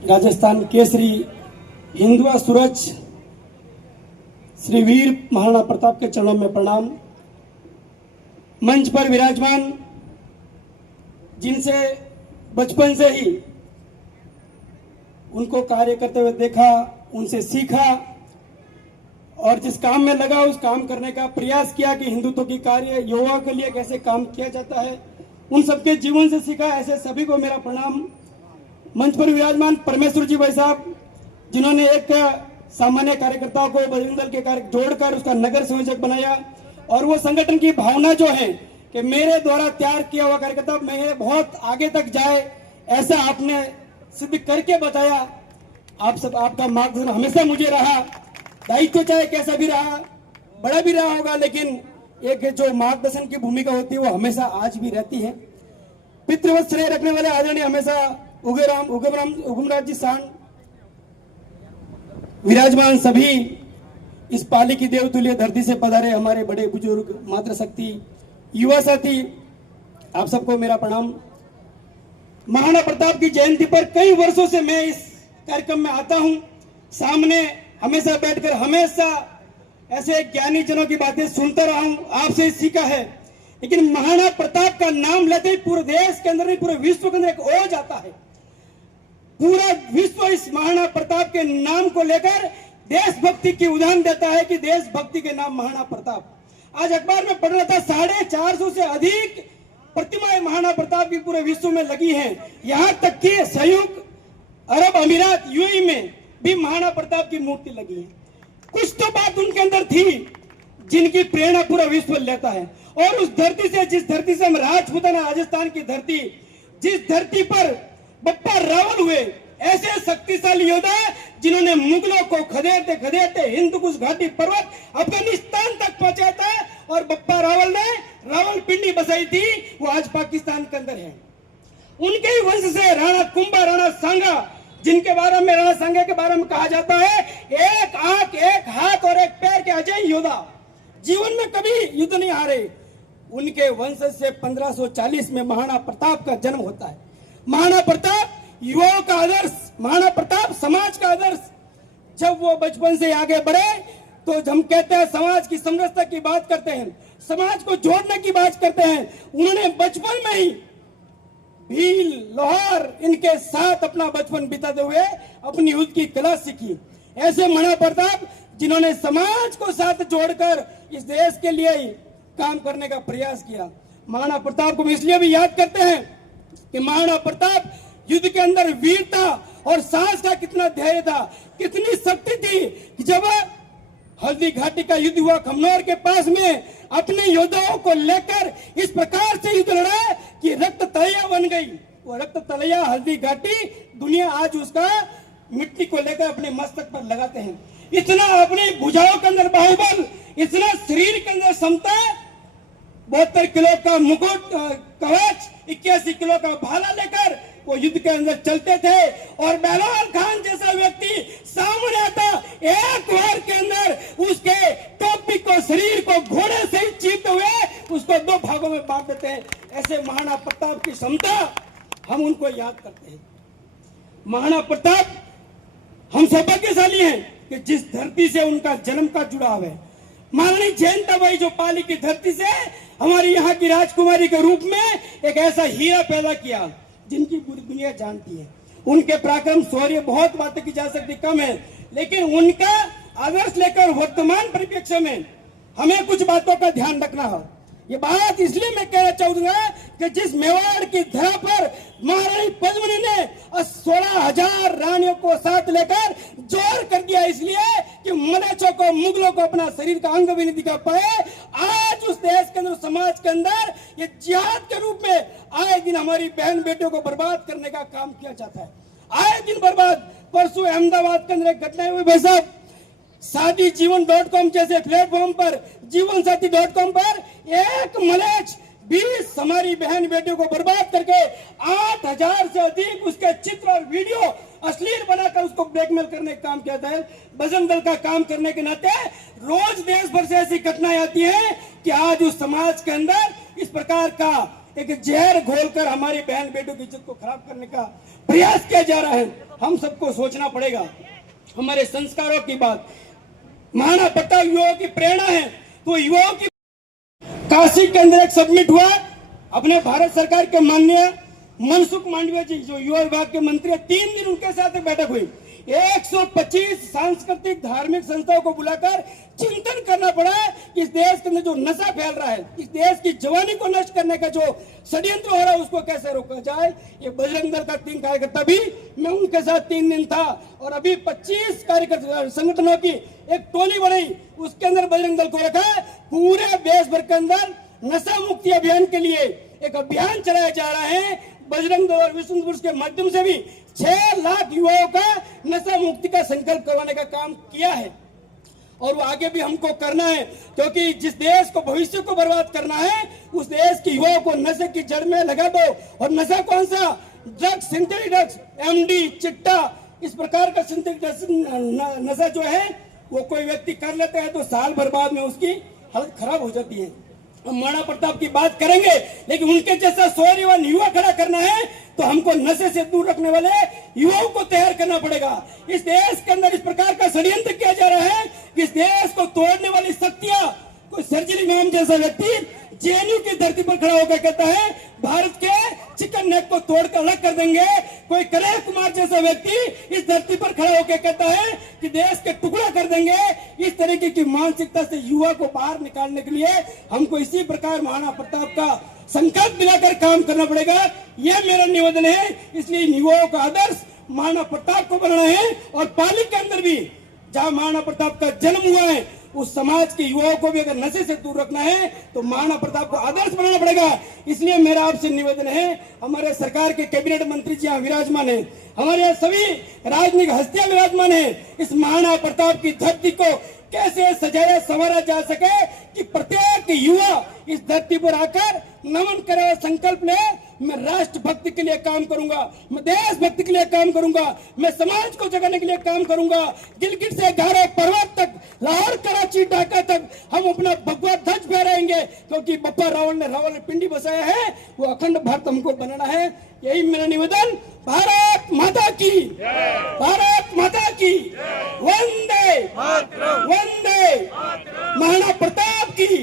राजस्थान केसरी हिंदुआ सूरज श्री वीर महाराणा प्रताप के चरणों में प्रणाम। मंच पर विराजमान जिनसे बचपन से ही उनको कार्य करते हुए देखा, उनसे सीखा और जिस काम में लगा उस काम करने का प्रयास किया कि हिंदुत्व की कार्य युवा के लिए कैसे काम किया जाता है, उन सबके जीवन से सीखा। ऐसे सभी को मेरा प्रणाम। मंच पर विराजमान परमेश्वर जी भाई साहब, जिन्होंने एक सामान्य कार्यकर्ताओं को बजरंग दल के कार्य जोड़कर उसका नगर संयोजक बनाया और वो संगठन की भावना जो है कि मेरे द्वारा तैयार किया हुआ कार्यकर्ता मैं बहुत आगे तक जाए, ऐसा आपने सिद्ध करके बताया। आप सब, आपका मार्गदर्शन हमेशा मुझे रहा। दायित्व चाहे कैसा भी रहा, बड़ा भी रहा होगा, लेकिन एक जो मार्गदर्शन की भूमिका होती है वो हमेशा आज भी रहती है। पितृवत श्रेय रखने वाले आदरणीय हमेशा उगमराज जी सांड, विराजमान सभी इस पाली की देवतुल्य धरती से पधारे हमारे बड़े बुजुर्ग, मातृशक्ति, युवा साथी, आप सबको मेरा प्रणाम। महाराणा प्रताप की जयंती पर कई वर्षों से मैं इस कार्यक्रम में आता हूं, सामने हमेशा बैठकर हमेशा ऐसे ज्ञानी जनों की बातें सुनता रहा हूं, आपसे सीखा है। लेकिन महाराणा प्रताप का नाम लेते ही पूरे देश के अंदर नहीं, पूरे विश्व के अंदर एक ओज आता है। पूरा विश्व इस महाराणा प्रताप के नाम को लेकर देशभक्ति की उदाहरण देता है कि देशभक्ति के नाम महाराणा प्रताप। आज अखबार में पढ़ रहा था 450 से अधिक प्रतिमाएं महाराणा प्रताप की पूरे विश्व में लगी हैं। यहां तक कि संयुक्त अरब अमीरात यूएई में भी महाराणा प्रताप की मूर्ति लगी है। कुछ तो बात उनके अंदर थी जिनकी प्रेरणा पूरा विश्व लेता है। और उस धरती से, जिस धरती से हम राजपूताना राजस्थान की धरती, जिस धरती पर बप्पा रावल हुए, ऐसे शक्तिशाली योद्धा जिन्होंने मुगलों को खदेड़ते खदेड़ते हिंदकुश घाटी पर्वत अफगानिस्तान तक पहुंचाया था और बप्पा रावल ने रावलपिंडी बसाई थी, वो आज पाकिस्तान के अंदर है। उनके ही वंश से राणा कुंभा, राणा सांगा, जिनके बारे में, राणा सांगा के बारे में कहा जाता है एक आंख, एक हाथ और एक पैर के अजय योद्धा, जीवन में कभी युद्ध नहीं हारे। उनके वंश से 1540 में महाराणा प्रताप का जन्म होता है। महाराणा प्रताप युवाओं का आदर्श, महाराणा प्रताप समाज का आदर्श। जब वो बचपन से आगे बढ़े तो हम कहते हैं समाज की समरसता की बात करते हैं, समाज को जोड़ने की बात करते हैं। उन्होंने बचपन में ही भील, लोहार इनके साथ अपना बचपन बिताते हुए अपनी युद्ध की कला सीखी। ऐसे महाराणा प्रताप जिन्होंने समाज को साथ जोड़कर इस देश के लिए काम करने का प्रयास किया। महाराणा प्रताप को इसलिए भी याद करते हैं कि महाराणा प्रताप युद्ध के अंदर वीरता और साहस का कितना धैर्य था, कितनी शक्ति थी कि जब हल्दी घाटी का युद्ध हुआ खमनौर के पास में, अपने योद्धाओं को लेकर इस प्रकार से युद्ध लड़ा कि रक्त तलैया बन गई। वो रक्त तलैया हल्दी घाटी, दुनिया आज उसका मिट्टी को लेकर अपने मस्तक पर लगाते हैं। इतना अपनी भुजाओं के अंदर बाहुबल, इतना शरीर के अंदर क्षमता, 72 किलो का मुकुट कवच, 81 किलो का भाला लेकर वो युद्ध के अंदर चलते थे। और बहलोल खान जैसा व्यक्ति सामने आता, एक वार के अंदर उसके टोपी को, शरीर को घोड़े से ही चीरते हुए उसको 2 भागों में बांट देते हैं। ऐसे महाराणा प्रताप की क्षमता, हम उनको याद करते हैं। महाराणा प्रताप हम सौभाग्यशाली हैं कि जिस धरती से उनका जन्म का जुड़ाव है। महारानी जयंताबाई जो पाली की धरती से हमारी यहाँ की राजकुमारी के रूप में एक ऐसा हीरा पैदा किया जिनकी पूरी दुनिया जानती है। उनके पराक्रम, शौर्य, बहुत बातें की जा सकती, कम है, लेकिन उनका आदर्श लेकर वर्तमान परिप्रेक्ष्य में हमें कुछ बातों का ध्यान रखना है। ये बात इसलिए मैं कहना चाहूंगा कि जिस मेवाड़ की धरा पर महारानी पद्मिनी ने 16,000 रानियों को साथ लेकर जोर कर दिया, इसलिए कि मराठों को, मुगलों को अपना शरीर का अंग भी नहीं दिखा पाए। आज उस देश के अंदर, समाज के अंदर ये जिहाद के रूप में आए दिन हमारी बहन बेटियों को बर्बाद करने का काम किया जाता है। आए दिन बर्बाद। परसों अहमदाबाद के अंदर एक घटना हुई भाई साहब, साथीजीवन.com जैसे प्लेटफॉर्म पर, जीवनसाथी.com पर एक मलेच्छ 20 हमारी बहन बेटियों को बर्बाद करके 8,000 से अधिक उसके चित्र और वीडियो अश्लील बनाकर उसको ब्लैकमेल करने का काम किया जाता है। बजरंग दल का काम करने के नाते रोज देश भर से ऐसी घटनाएं आती हैं कि आज उस समाज के अंदर इस प्रकार का एक जहर घोलकर हमारी बहन बेटों की इज्जत को खराब करने का प्रयास किया जा रहा है। हम सबको सोचना पड़ेगा। हमारे संस्कारों की बात, महाराणा प्रताप युवाओं की प्रेरणा है, तो युवाओं की काशी के अंदर एक सबमिट हुआ अपने भारत सरकार के माननीय मनसुख मांडविया जी जो युवा विभाग के मंत्री है, 3 दिन उनके साथ एक बैठक हुई। 125 सांस्कृतिक धार्मिक संस्थाओं को बुलाकर चिंतन करना पड़ा कि इस देश के अंदर जो नशा फैल रहा है, इस देश की जवानी को नष्ट करने का जो षड्यंत्र हो रहा है, उसको कैसे रोका जाए। ये बजरंग दल का 3 कार्यकर्ता भी मैं उनके साथ 3 दिन था और अभी 25 कार्यकर्ता संगठनों की एक टोली बनाई, उसके अंदर बजरंग दल को रखा। पूरे देश भर के अंदर नशा मुक्ति अभियान के लिए एक अभियान चलाया जा रहा है। बजरंग दल और विश्व हिंदू परिषद के माध्यम से भी 6 लाख युवाओं का नशा मुक्ति का संकल्प करवाने का काम किया है और वो आगे भी हमको करना है, क्योंकि जिस देश को भविष्य को बर्बाद करना है उस देश के युवाओं को नशे की जड़ में लगा दो। और नशा कौन सा? ड्रग्स, सिंथेटिक ड्रग्स, एमडी, चिट्टा, इस प्रकार का सिंथेटिक नशा जो है वो कोई व्यक्ति कर लेता है तो साल भर बाद में उसकी हालत खराब हो जाती है। हम महाराणा प्रताप की बात करेंगे, लेकिन उनके जैसा शौर्यवान युवा खड़ा करना है तो हमको नशे से दूर रखने वाले युवाओं को तैयार करना पड़ेगा। इस देश के अंदर इस प्रकार का षड्यंत्र किया जा रहा है कि इस देश को तोड़ने वाली शक्तियां, कोई सर्जिल इमाम जैसा व्यक्ति जेएनयू की धरती पर खड़ा होकर कहता है भारत के चिकन नेक को तोड़कर अलग कर देंगे। कोई कन्हैया कुमार जैसा व्यक्ति इस धरती पर खड़ा होकर कहता है कि देश के टुकड़ा कर देंगे। इस तरीके की मानसिकता से युवा को बाहर निकालने के लिए हमको इसी प्रकार महाराणा प्रताप का संकल्प दिलाकर काम करना पड़ेगा। यह मेरा निवेदन है। इसलिए युवाओं का आदर्श महाराणा प्रताप को बनाना है और पाली के अंदर भी जहां महाराणा प्रताप का जन्म हुआ है उस समाज के युवाओं को भी अगर नशे से दूर रखना है तो महाराणा प्रताप को आदर्श बनाना पड़ेगा। इसलिए मेरा आपसे निवेदन है, हमारे सरकार के कैबिनेट मंत्री जी यहाँ विराजमान है, हमारे यहाँ सभी राजनीतिक हस्तियां विराजमान है। इस महाराणा प्रताप की धरती को कैसे सजाया संवारा जा सके कि प्रत्येक युवा इस धरती पर आकर नमन करे और संकल्प ले, मैं राष्ट्र भक्ति के लिए काम करूंगा, मैं देशभक्ति के लिए काम करूंगा, मैं समाज को जगाने के लिए काम करूंगा। गिलगित से गारो पर्वत तक, लाहौर कराची ढाका तक हम अपना भगवा ध्वज फहराएंगे, क्योंकि बप्पा रावल ने पिंडी बसाया है, वो अखंड भारत हमको बनाना है। यही मेरा निवेदन। भारत माता की, भारत माता की, वंदे वंदे, महाराणा प्रताप की।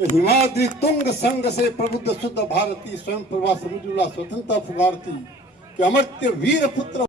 हिमाद्री तुंग संग से प्रबुद्ध शुद्ध भारती, स्वयं प्रभा समुजुला स्वतंत्रता फुगारती, कि अमर्त्य वीर पुत्र